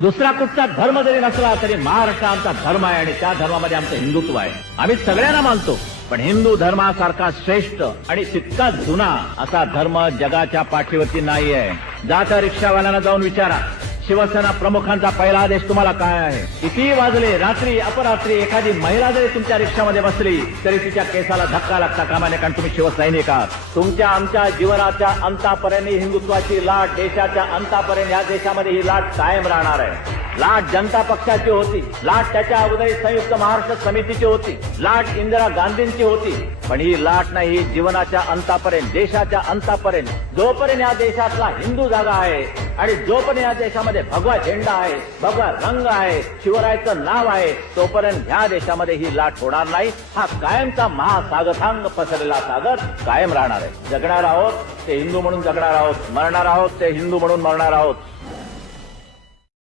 दुसरा कुठचा धर्म जरी नसला तरी महाराष्ट्र आमचा धर्म आहे आणि त्या धर्मामध्ये आमचं हिंदुत्व आहे. आम्ही सगळ्यांना मानतो, पण हिंदू धर्मासारखा श्रेष्ठ आणि तितका जुना असा धर्म जगाच्या पाठीवरती नाही आहे. जाता रिक्षावाल्यांना जाऊन विचारा, शिवसेना प्रमुखांचा पहिला आदेश तुम्हाला काय आहे? किती वाजले, रात्री अपरात्री एखादी महिला जरी तुमच्या रिक्षामध्ये बसली तरी तिच्या केसाला धक्का लागता कामा नये, कारण तुम्ही शिवसैनिक आहात. तुमच्या आमच्या जीवनाच्या अंतापर्यंत हिंदुत्वाची लाट, देशाच्या अंतापर्यंत या देशामध्ये ही लाट कायम राहणार आहे. लाट जनता पक्षाची होती, लाट त्याच्या अगोदर संयुक्त महाराष्ट्र समितीची होती, लाट इंदिरा गांधींची होती, पण ही लाट नाही, ही जीवनाच्या अंतापर्यंत, देशाच्या अंतापर्यंत, जोपर्यंत या देशातला हिंदू जागा आहे आणि जोपर्यंत या देशामध्ये भगवा झेंडा आहे, भगवा रंग आहे, शिवरायाचं नाव आहे, तोपर्यंत ह्या देशामध्ये ही लाट होणार नाही. हा कायमचा महासागरांग पसरलेला सागर कायम राहणार आहे. जगणार आहोत ते हिंदू म्हणून जगणार आहोत, मरणार आहोत ते हिंदू म्हणून मरणार आहोत.